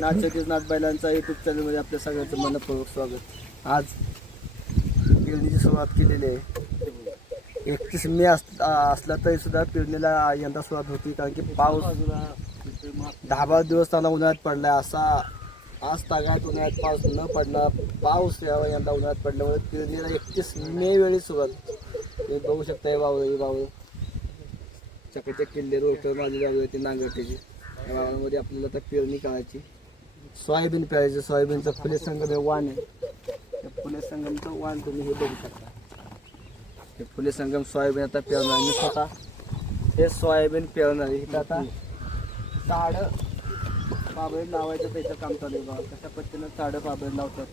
नाथ नाच बैलांचा युट्यूब चॅनलमध्ये आपल्या सगळ्यांचं मनपूर्वक स्वागत. आज पेरणीची सुरुवात केलेली आहे. एकतीस मे अस असला तरी सुद्धा पेरणीला यंदा सुरुवात होती कारण की पाऊस दहा बारा दिवस त्यांना उन्हाळ्यात पडला असा आज तागायत उन्हाळ्यात पाऊस न पडला पाऊस यावा यंदा उन्हाळ्यात पडल्यामुळे पेरणीला एकतीस मे वेळी सुरुवात. हे बघू शकता हे वावळ हे वावळ. चकाचक किल्ले रोटर माझी जागा होती नांगरटीची. या आपल्याला आता पेरणी करायची. सोयाबीन पेरायचं सोयाबीनचं फुले संगम हे वाण आहे. त्या फुले संगमचं वाण तुम्ही हे बघू शकता. हे फुले संगम सोयाबीन आता पेरणार. मी स्वतः हे सोयाबीन पेरणार. इथं आता ताडं पाबळी लावायचं त्याचं काम चालू आहे बघा. कशा पद्धतीनं ताडं पाबळी लावतात.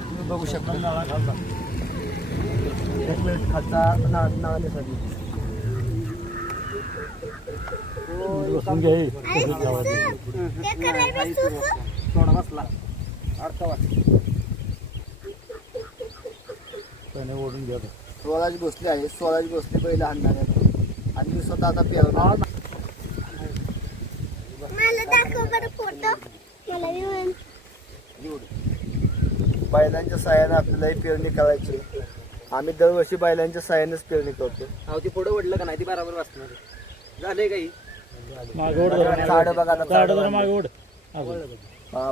तुम्ही बघू शकता. एक मिनिट खालचा ना नावासाठी सोडा बसला अडका ओढून घ्या सोळाची बसली आहे सोळाची बसली बैल आणणार. आहे आणि मी स्वतः आता पेरणार मला दाखव बरं फोटो. मला विमान बैलांच्या साह्याने आपल्याला ही पेरणी करायची. आम्ही दरवर्षी बैलांच्या साह्यानेच पेरणी करतो. अहो ती पुढे वडलं का नाही? ती बरोबर वाचणार झालंय काही? मागे ओढ चाड बघा आता चाड चाड जरा मागे ओढ अजून.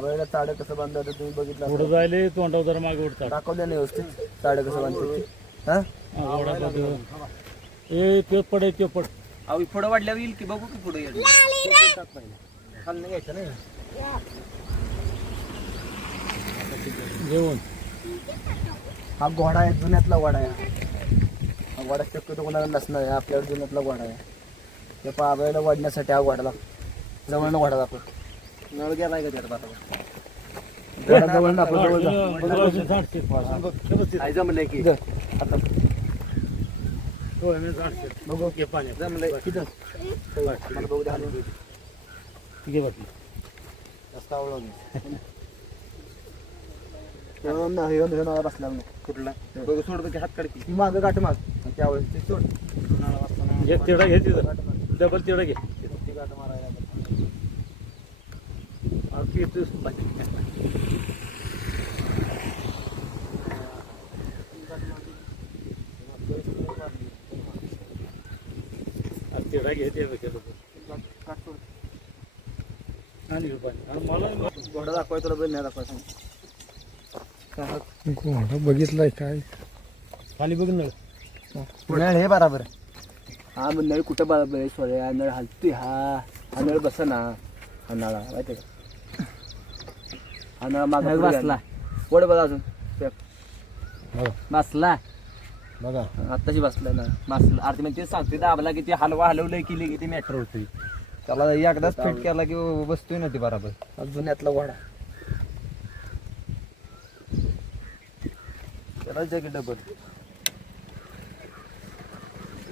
बैला चाड कसं बांधलं होतं तुम्ही बघितलं पुढं. जायले तोंडावर जरा मागे ओढ चाड दाखवलं नाही व्यवस्थित? चाड कसं बांधते हा? मागे ओढा पाहिजे. ए ते पडे ते पड. अहो पुढे वाढल्यावर येईल की बघू की पुढे येईल. खाल्लं घ्यायचं नाही. जेवण हा घोडा आहे जुन्यातला घोडा आहे. हा घोडा शक्यतो कोणाला नसणार आहे आपल्याकडे जुन्यातला घोडा आहे. ते पाबायला वाढण्यासाठी हा घोडा लागतो जवळनं घोडा लागतो नळ का त्यात जवळ जवळ. आई जमलंय की इथं. आता. बघू घे पाण्यात. जमलंय. मला बघू. जास्त आवडलं बसला. कुठला बघू की हात काढकी ती मागं गाठ माग त्यावेळेस सोड एक तिरडा घे तिथं डबल तिरडा घे ती गाठ मारायला लागली. अहो, ती इथंच पाहिजे. अहो, तिरडा घे. आणि मला घोडा दाखवाय तुला बैल नाही दाखवाय सांग घोडा बघितलाय काय खाली बघ ना नळ हे बराबर हा मग नळ कुठं बराबर आहे सोळे हा नळ हलतोय. हा हा नळ बस ना हा नळा माहिती का? हा नळ माग बसला. पुढे बघा अजून. बसला. बघा. आत्ताशी बसलाय ना. बसला. अरे म्हणजे ते सांगते दाबला की ते हलवा हलवलंय की की ते मॅटर होतोय त्याला एकदाच फिट केला की बसतोय ना ते बरोबर. जुन्यातला घोडा त्याला जॅकेट डबल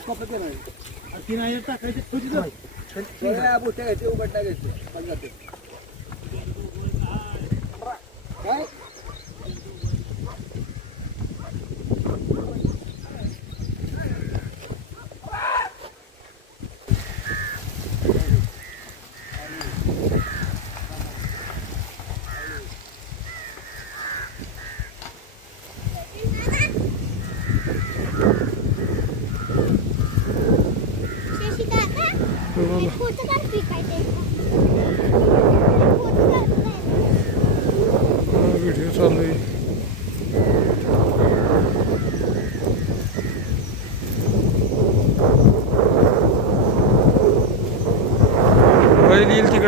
थांबतो ती नाही घ्यायचे, काय?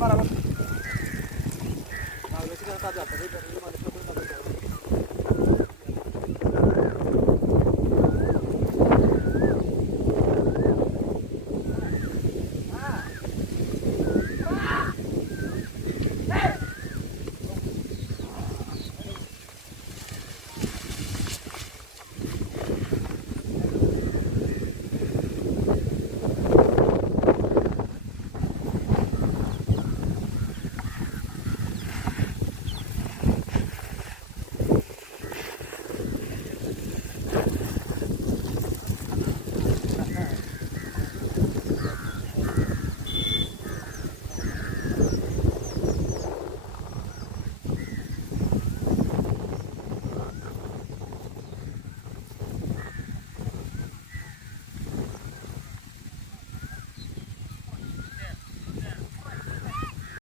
বরাবর